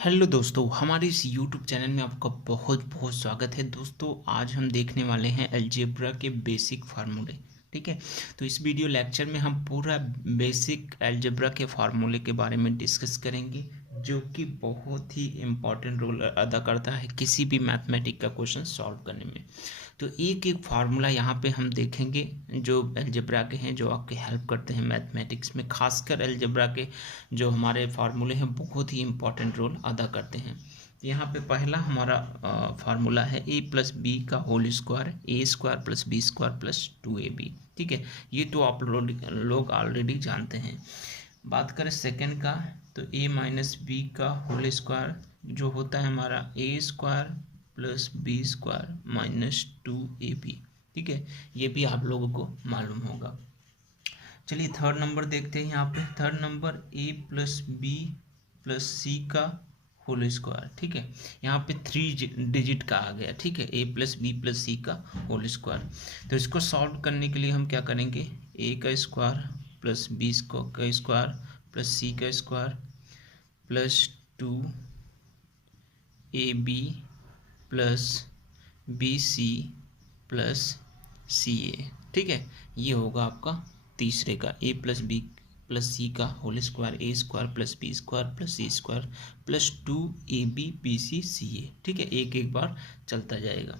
Hello दोस्तों, हमारे इस यूट्यूब चैनल में आपका बहुत बहुत स्वागत है। दोस्तों, आज हम देखने वाले हैं अलजेब्रा के बेसिक फार्मूले। ठीक है, तो इस वीडियो लेक्चर में हम पूरा बेसिक अलजेब्रा के फार्मूले के बारे में डिस्कस करेंगे, जो कि बहुत ही इम्पॉर्टेंट रोल अदा करता है किसी भी मैथमेटिक का क्वेश्चन सॉल्व करने में। तो एक एक फार्मूला यहाँ पे हम देखेंगे जो अलजेब्रा के हैं, जो आपके हेल्प करते हैं मैथमेटिक्स में। खासकर अलजेब्रा के जो हमारे फार्मूले हैं बहुत ही इम्पॉर्टेंट रोल अदा करते हैं। यहाँ पे पहला हमारा फार्मूला है a प्लस बी का whole square, A square plus B square plus 2ab। ठीक है, ये तो आप लोग ऑलरेडी जानते हैं। बात करें सेकंड का, तो a माइनस बी का होल स्क्वायर जो होता है हमारा A square plus B square minus 2ab। ठीक है, ये भी आप लोगों को मालूम होगा। चलिए थर्ड नंबर देखते हैं। यहाँ पे third number a plus B plus C का होल स्क्वायर। ठीक है, यहाँ पे 3 डिजिट का आ गया। ठीक है, a plus B plus C का होल स्क्वायर। तो इसको सॉल्व करने के लिए हम क्या करेंगे, a का स्क्वायर प्लस बी का स्क्वायर प्लस सी का square plus 2ab plus B C plus C A. ठीक है, ये होगा आपका तीसरे का a plus B plus C का whole square, A square plus B square plus C square plus 2ab B C C A. ठीक है, एक एक बार चलता जाएगा।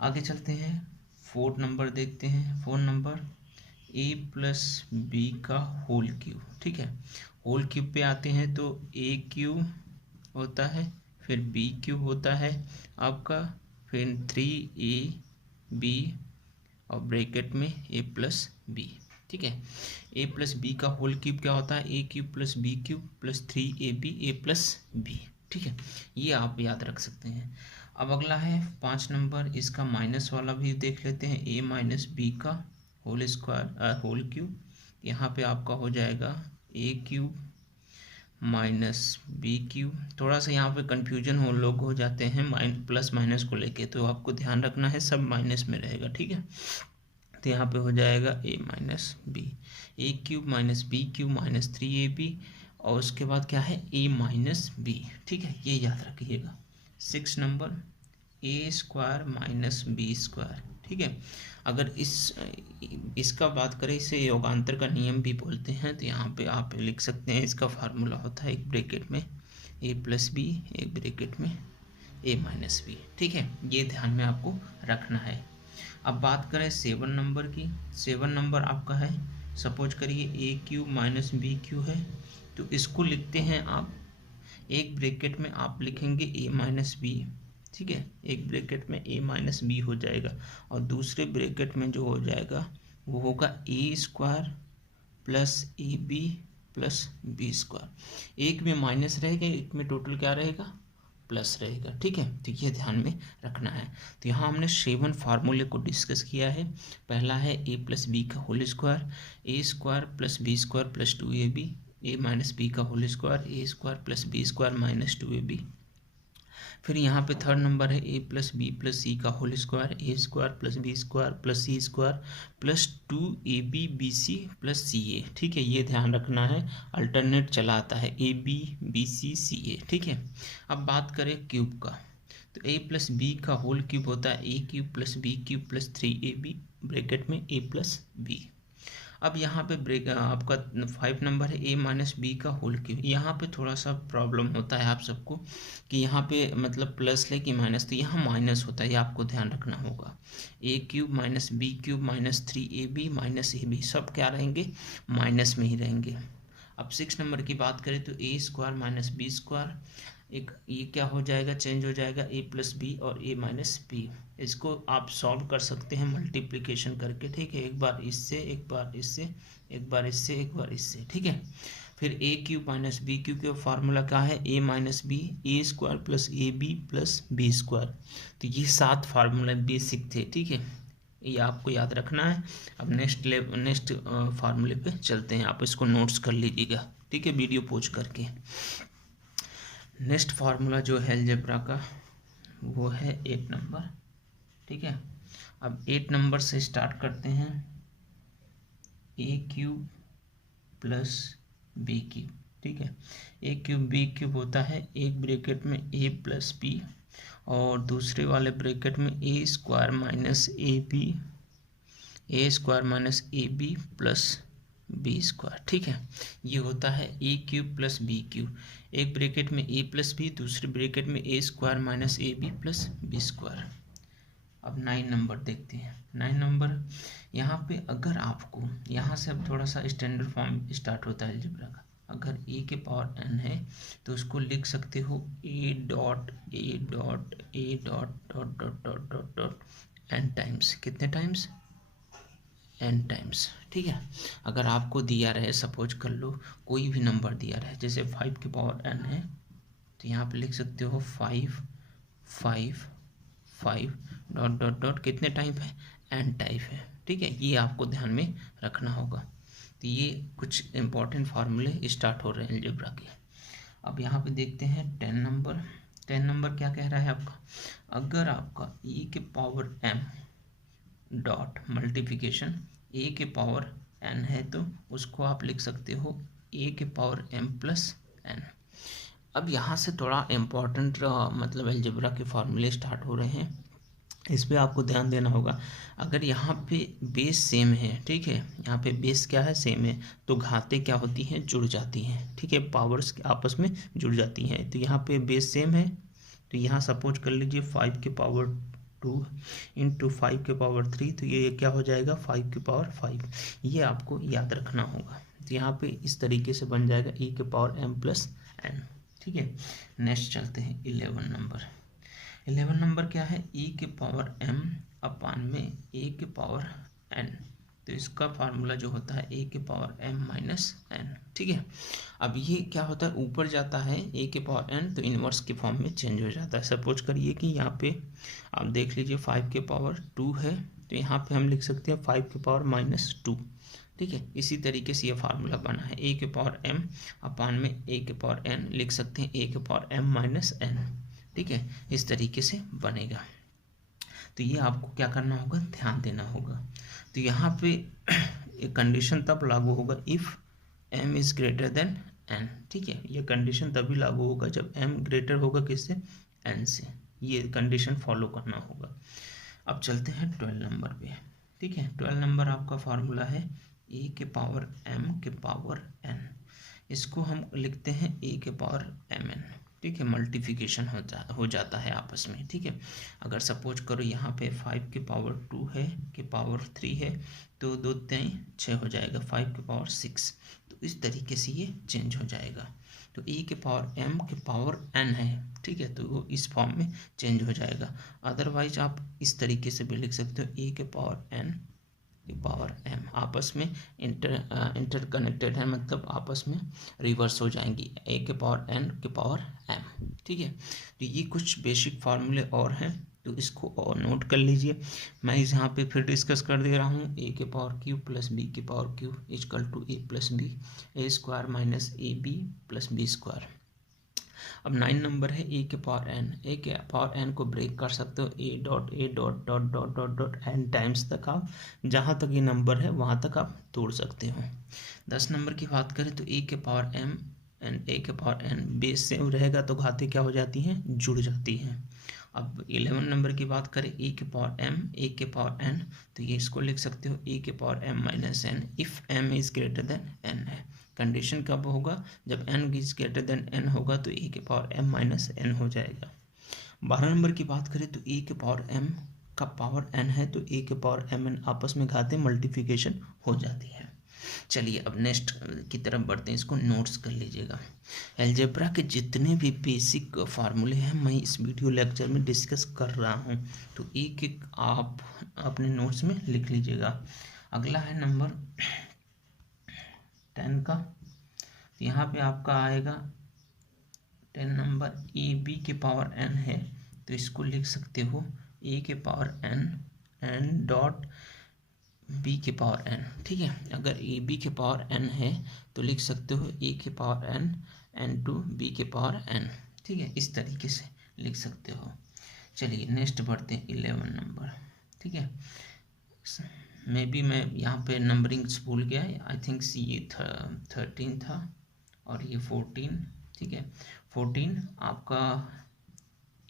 आगे चलते हैं, फोर्थ नंबर देखते हैं। Fourth number a plus B का होल क्यूब। ठीक है, होल क्यूब पे आते हैं तो a क्यूब होता है, फिर b क्यूब होता है आपका, फिर 3ab और ब्रैकेट में a प्लस बी। ठीक है, a प्लस बी का होल क्यूब क्या होता है, a cube plus B cube plus 3ab a plus B. ठीक है, ये आप याद रख सकते हैं। अब अगला है 5 नंबर, इसका माइनस वाला भी देख लेते हैं। a माइनस बी का होल स्क्वायर होल क्यूब, यहाँ पे आपका हो जाएगा a cube minus B cube. थोड़ा सा यहाँ पे कन्फ्यूजन लोग हो जाते हैं प्लस माइनस को लेके, तो आपको ध्यान रखना है सब माइनस में रहेगा। ठीक है, तो यहाँ पे हो जाएगा a minus B, A cube minus B cube minus 3ab, और उसके बाद क्या है a माइनस बी। ठीक है, ये याद रखिएगा। 6 number A square minus B square. ठीक है, अगर इसका बात करें, इसे योगांतर का नियम भी बोलते हैं, तो यहाँ पे आप लिख सकते हैं, इसका फार्मूला होता है एक ब्रैकेट में a प्लस बी, एक ब्रैकेट में a माइनस बी। ठीक है, ये ध्यान में आपको रखना है। अब बात करें 7 नंबर की। 7 नंबर आपका है, सपोज करिए a cube minus B cube है, तो इसको लिखते हैं आप, एक ब्रैकेट में आप लिखेंगे a माइनस बी। ठीक है, एक ब्रैकेट में a माइनस बी हो जाएगा, और दूसरे ब्रैकेट में जो हो जाएगा वो होगा a square plus A B plus B square. एक में माइनस रहेगा, एक में टोटल क्या रहेगा, प्लस रहेगा। ठीक है, तो ये ध्यान में रखना है। तो यहाँ हमने 7 फार्मूले को डिस्कस किया है। पहला है a प्लस बी का whole square, A square plus B square plus 2ab, a minus B का whole square, A square plus B square minus 2ab। फिर यहाँ पे थर्ड नंबर है a plus B plus C का whole square, A square plus B square plus C square plus 2ab B C plus C A. ठीक है, ये ध्यान रखना है, अल्टरनेट चला आता है A B B C C A. ठीक है, अब बात करें क्यूब का, तो a प्लस बी का होल क्यूब होता है a cube plus B cube plus 3ab bracket में a प्लस बी। अब यहाँ पे आपका 5 नंबर है a माइनस बी का होल क्यूब। यहाँ पे थोड़ा सा प्रॉब्लम होता है आप सबको कि यहाँ पे मतलब प्लस ले कि माइनस, तो यहाँ माइनस होता है, ये आपको ध्यान रखना होगा। a cube minus B cube minus 3ab minus ab सब क्या रहेंगे, माइनस में ही रहेंगे। अब 6 नंबर की बात करें तो a square minus B square, एक ये क्या हो जाएगा, चेंज हो जाएगा a प्लस बी और a माइनस बी। इसको आप सॉल्व कर सकते हैं मल्टीप्लिकेशन करके। ठीक है, एक बार इससे, एक बार इससे, एक बार इससे, एक बार इससे। ठीक है, फिर a cube minus B cube का फार्मूला क्या है, a minus B, A square plus A B plus B square. तो ये 7 फार्मूले बेसिक थे। ठीक है, ये आपको याद रखना है। अब नेक्स्ट फार्मूले पे चलते हैं, आप इसको नोट्स कर लीजिएगा। ठीक है, वीडियो पॉज करके। नेक्स्ट फार्मूला जो है अलजेब्रा का वो है 8 नंबर। ठीक है, अब 8 नंबर से स्टार्ट करते हैं, a cube plus B cube. ठीक है। ए क्यूब बी क्यूब होता है एक ब्रैकेट में ए प्लस बी और दूसरे वाले ब्रैकेट में A square minus A B plus B square, ठीक है। ये होता है A cube plus B cube, एक ब्रैकेट में ए प्लस बी, दूसरे ब्रैकेट में A square minus A B plus B square. अब 9 नंबर देखते हैं। 9 नंबर यहाँ पे अगर आपको यहाँ से अब थोड़ा सा स्टैंडर्ड फॉर्म स्टार्ट होता है अलजेब्रा का। अगर ए के पावर एन है तो उसको लिख सकते हो A dot A dot A dot dot dot dot dot dot N times, कितने टाइम्स, एन टाइम्स, ठीक है। अगर आपको दिया रहे, सपोज कर लो कोई भी नंबर दिया रहे, जैसे 5 के पावर एन है तो यहाँ पे लिख सकते हो 5 5 5 डॉट डॉट डॉट कितने टाइप है, एन टाइप है, ठीक है। ये आपको ध्यान में रखना होगा। तो ये कुछ इंपॉर्टेंट फार्मूले स्टार्ट हो रहे हैं अलजेब्रा के। अब यहाँ पे देखते हैं 10 नंबर। 10 नंबर क्या कह रहा है आपका, अगर आपका e के पावर m डॉट मल्टीप्लिकेशन ए के पावर n है तो उसको आप लिख सकते हो ए के पावर m प्लस n। अब यहाँ से थोड़ा इम्पॉर्टेंट मतलब अलजेब्रा के फार्मूले स्टार्ट हो रहे हैं, इस पे आपको ध्यान देना होगा। अगर यहाँ पे बेस सेम है, ठीक है, यहाँ पे बेस क्या है, सेम है, तो घातें क्या होती हैं, जुड़ जाती हैं, ठीक है, पावर्स आपस में जुड़ जाती हैं। तो यहाँ पे बेस सेम है तो यहाँ सपोज कर लीजिए 5 के पावर 2 इंटू 5 के पावर 3, तो ये क्या हो जाएगा 5 के पावर 5। ये आपको याद रखना होगा। तो यहाँ पे इस तरीके से बन जाएगा e के पावर m प्लस n, ठीक है। नेक्स्ट चलते हैं 11 नंबर। 11 नंबर क्या है, e के पावर m अपान में a के पावर n। तो इसका फार्मूला जो होता है a के पावर m माइनस n, ठीक है। अब ये क्या होता है, ऊपर जाता है a के पावर n तो इन्वर्स के फॉर्म में चेंज हो जाता है। सपोज करिए कि यहाँ पे आप देख लीजिए 5 के पावर 2 है तो यहाँ पे हम लिख सकते हैं 5 के पावर माइनस 2, ठीक है। इसी तरीके से ये फार्मूला बना है, a के पावर m अपान में a के पावर n लिख सकते हैं a के पावर m माइनस n, ठीक है। इस तरीके से बनेगा। तो ये आपको क्या करना होगा, ध्यान देना होगा। तो यहाँ पे एक कंडीशन तब लागू होगा if m is greater than n, ठीक है। ये कंडीशन तभी लागू होगा जब m ग्रेटर होगा किससे, n से। ये कंडीशन फॉलो करना होगा। अब चलते हैं 12 नंबर पे, ठीक है। 12 नंबर आपका फार्मूला है a के पावर m के पावर n, इसको हम लिखते हैं a के पावर mn, ठीक है। मल्टीप्लिकेशन हो जाता है आपस में, ठीक है। अगर सपोज करो यहाँ पे 5 के पावर 2 है के पावर 3 है तो 2 3 6 हो जाएगा, 5 के पावर 6, तो इस तरीके से ये चेंज हो जाएगा। तो e के पावर m के पावर n है, ठीक है, तो वो इस फॉर्म में चेंज हो जाएगा। अदरवाइज आप इस तरीके से भी लिख सकते हो e के पावर n के पावर m, आपस में इंटरकनेक्टेड है, मतलब आपस में रिवर्स हो जाएंगी, a के पावर n के पावर m, ठीक है। तो ये कुछ बेसिक फार्मूले और हैं तो इसको और नोट कर लीजिए। मैं इस यहाँ पे फिर डिस्कस कर दे रहा हूँ, a के पावर क्यूब प्लस b के power cube equal to a plus B, A square minus A B plus B square. अब 9 नंबर है ए के पावर एन, ए के पावर एन को ब्रेक कर सकते हो A dot dot dot dot dot N times तक, आप जहाँ तक ये नंबर है वहाँ तक आप तोड़ सकते हो। 10 नंबर की बात करें तो ए के पावर एम एंड ए के पावर एन बेस सेम रहेगा तो घातें क्या हो जाती हैं, जुड़ जाती हैं। अब 11 नंबर की बात करें ए के पावर एम ए के पावर एन, तो ये इसको लिख सकते हो ए के power M minus N if M is greater than N है। कंडीशन कब होगा, जब n is greater than n होगा तो e के पावर m माइनस n हो जाएगा। 12 नंबर की बात करें तो e के पावर m का पावर n है तो a के पावर mn आपस में घातें मल्टीप्लिकेशन हो जाती है। चलिए अब नेक्स्ट की तरफ बढ़ते हैं, इसको नोट्स कर लीजिएगा। अलजेब्रा के जितने भी बेसिक फार्मूले हैं मैं इस वीडियो लेक्चर में डिस्कस कर रहा हूँ, तो एक एक आप अपने नोट्स में लिख लीजिएगा। अगला है नंबर 10 का, तो यहाँ पे आपका आएगा 10 नंबर ए बी के पावर n है तो इसको लिख सकते हो a के पावर n डॉट b के पावर n, ठीक है। अगर ए बी के पावर n है तो लिख सकते हो a के पावर n टू b के पावर n, ठीक है, इस तरीके से लिख सकते हो। चलिए नेक्स्ट बढ़ते हैं 11 नंबर, ठीक है। मे बी मैं यहाँ पे नंबरिंग्स भूल गया, आई थिंक सी 13 था, और ये 14, ठीक है। 14 आपका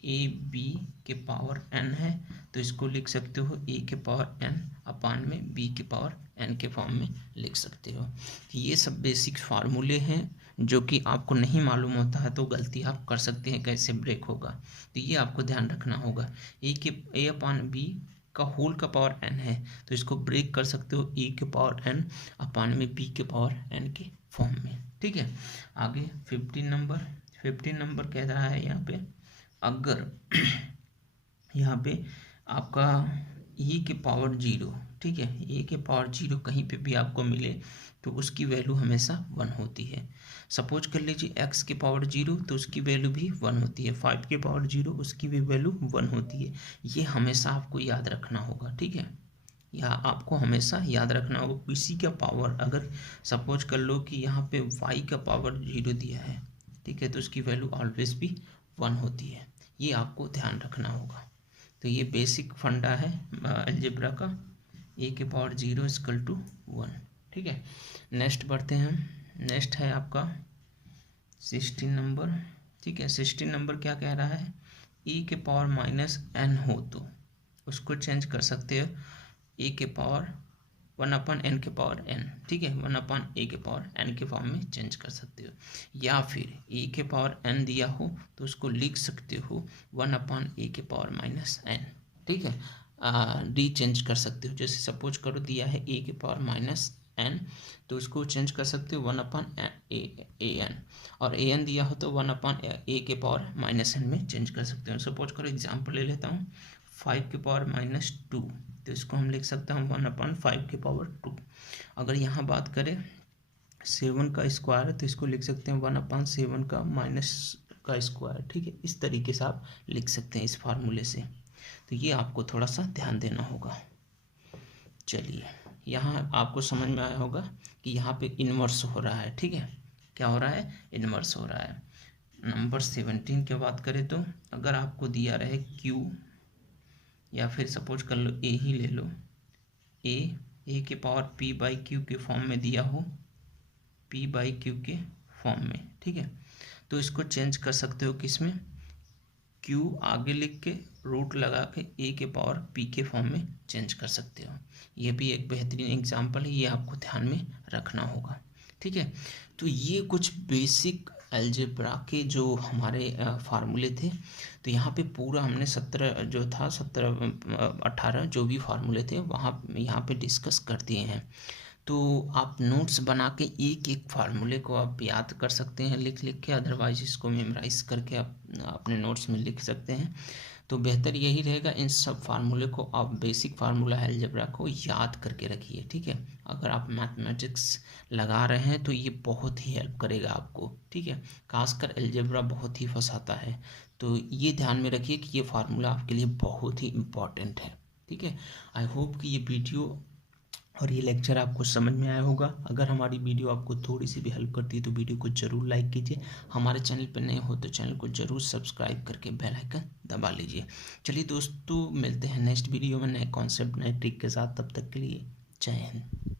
ए बी के पावर n है, तो इसको लिख सकते हो ए के पावर n अपान में बी के पावर n के फॉर्म में लिख सकते हो। ये सब बेसिक फार्मूले हैं जो कि आपको नहीं मालूम होता है तो गलती आप कर सकते हैं कैसे ब्रेक होगा, तो ये आपको ध्यान रखना होगा। ए अपान बी का होल का पावर n है, तो इसको ब्रेक कर सकते हो ए के पावर n अपान में बी के पावर n के फॉर्म में, ठीक है। आगे 15 नंबर कह रहा है यहाँ पे, अगर यहाँ पे आपका e के पावर 0, ठीक है, e के पावर 0 कहीं पे भी आपको मिले तो उसकी वैल्यू हमेशा 1 होती है। सपोज कर लीजिए x के पावर 0 तो उसकी वैल्यू भी 1 होती है, 5 के पावर 0 उसकी भी वैल्यू 1 होती है। ये हमेशा आपको याद रखना होगा, ठीक है, यह आपको हमेशा याद रखना होगा। किसी का पावर अगर सपोज कर लो कि यहाँ पे y का पावर 0 दिया है, ठीक है, तो उसकी वैल्यू ऑलवेज भी 1 होती है, ये आपको ध्यान रखना होगा। तो ये बेसिक फंडा है अलजेब्रा का, ए के पावर 0 इक्वल टू 1, ठीक है। नेक्स्ट बढ़ते हैं, नेक्स्ट है आपका 16 नंबर, ठीक है। 16 नंबर क्या कह रहा है, e के पावर -n हो तो उसको चेंज कर सकते हो ए के पावर 1/n के पावर n, ठीक है, 1/a के पावर n के फॉर्म में चेंज कर सकते हो। या फिर a के पावर n दिया हो तो उसको लिख सकते हो 1/a के पावर -n, ठीक है। डी चेंज कर सकते हो, जैसे सपोज करो दिया है a के पावर -n तो उसको चेंज कर सकते हो 1/an, और an दिया हो तो 1/a के पावर -n में चेंज कर सकते हो। सपोज करो एग्जाम्पल ले लेता हूँ, 5 के पावर -2 तो इसको हम लिख सकते हैं 1/5 के पावर 2। अगर यहाँ बात करें 7 का स्क्वायर तो इसको लिख सकते हैं 1/7 का माइनस का स्क्वायर, ठीक है। इस तरीके से आप लिख सकते हैं इस फार्मूले से, तो ये आपको थोड़ा सा ध्यान देना होगा। चलिए, यहाँ आपको समझ में आया होगा कि यहाँ पे इन्वर्स हो रहा है, ठीक है, क्या हो रहा है, इन्वर्स हो रहा है। नंबर 17 की बात करें तो अगर आपको दिया रहे Q, या फिर सपोज कर लो ए ही ले लो, ए के पावर p/q के फॉर्म में दिया हो, p/q के फॉर्म में, ठीक है, तो इसको चेंज कर सकते हो किस में, q आगे लिख के रूट लगा के a के पावर p के फॉर्म में चेंज कर सकते हो। ये भी एक बेहतरीन एग्जाम्पल है, ये आपको ध्यान में रखना होगा, ठीक है। तो ये कुछ बेसिक अलजेब्रा के जो हमारे फार्मूले थे, तो यहाँ पे पूरा हमने 18 जो भी फार्मूले थे वहाँ यहाँ पे डिस्कस कर दिए हैं। तो आप नोट्स बना के एक एक फार्मूले को आप याद कर सकते हैं लिख के, अदरवाइज इसको मेमोराइज करके आप अपने नोट्स में लिख सकते हैं। तो बेहतर यही रहेगा इन सब फार्मूले को आप बेसिक फार्मूला है अलजेब्रा को याद करके रखिए, ठीक है। अगर आप मैथमेटिक्स लगा रहे हैं तो ये बहुत ही हेल्प करेगा आपको, ठीक है। खासकर अलजेब्रा बहुत ही फंसाता है, तो ये ध्यान में रखिए कि ये फार्मूला आपके लिए बहुत ही इम्पॉर्टेंट है, ठीक है। आई होप कि ये वीडियो और ये लेक्चर आपको समझ में आया होगा। अगर हमारी वीडियो आपको थोड़ी सी भी हेल्प करती है तो वीडियो को ज़रूर लाइक कीजिए, हमारे चैनल पर नए हो तो चैनल को ज़रूर सब्सक्राइब करके बेल आइकन दबा लीजिए। चलिए दोस्तों, मिलते हैं नेक्स्ट वीडियो में नए कॉन्सेप्ट नए ट्रिक के साथ, तब तक के लिए जय हिंद।